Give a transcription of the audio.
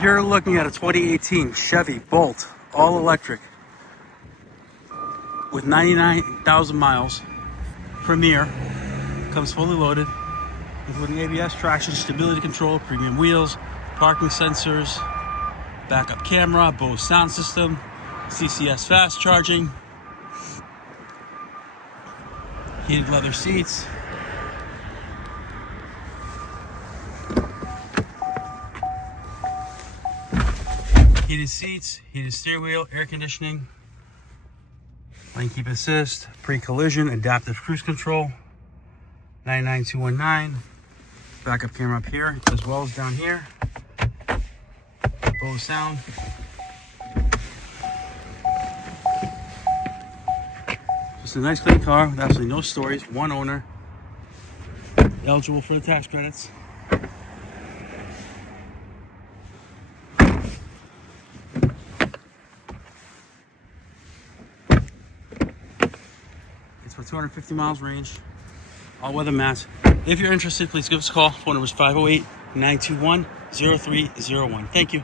You're looking at a 2018 Chevy Bolt, all electric, with 99,000 miles. Premier, comes fully loaded, including ABS, traction, stability control, premium wheels, parking sensors, backup camera, Bose sound system, CCS fast charging, heated leather seats, heated seats, heated steering wheel, air conditioning, lane keep assist, pre-collision, adaptive cruise control, 99219, backup camera up here as well as down here, Bose sound. Just a nice clean car with absolutely no stories, one owner, eligible for the tax credits. It's for 250 miles range, all-weather mats. If you're interested, please give us a call. Phone number is 508-921-0301. Thank you.